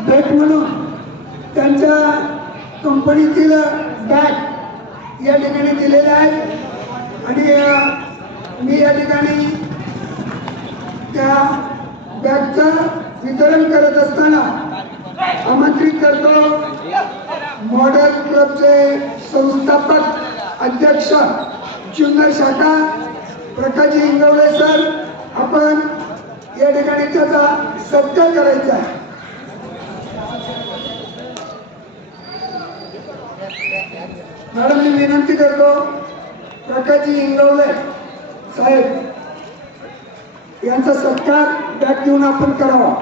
भेट म्हणून त्यांच्या कंपनीतील बॅग या ठिकाणी दिलेले आहेत आणि मी या ठिकाणी त्या बॅगचं वितरण करत असताना आमंत्रित करतो मॉडेल क्लबचे संस्थापक अध्यक्ष जुन्नर शाखा प्रकाशजी इंगवले सर, आपण या ठिकाणी त्याचा सत्कार करायचा आहे। मॅडम मी विनंती करतो प्रकाशजी इंगवले साहेब यांचा सत्कार बॅग घेऊन आपण करावा।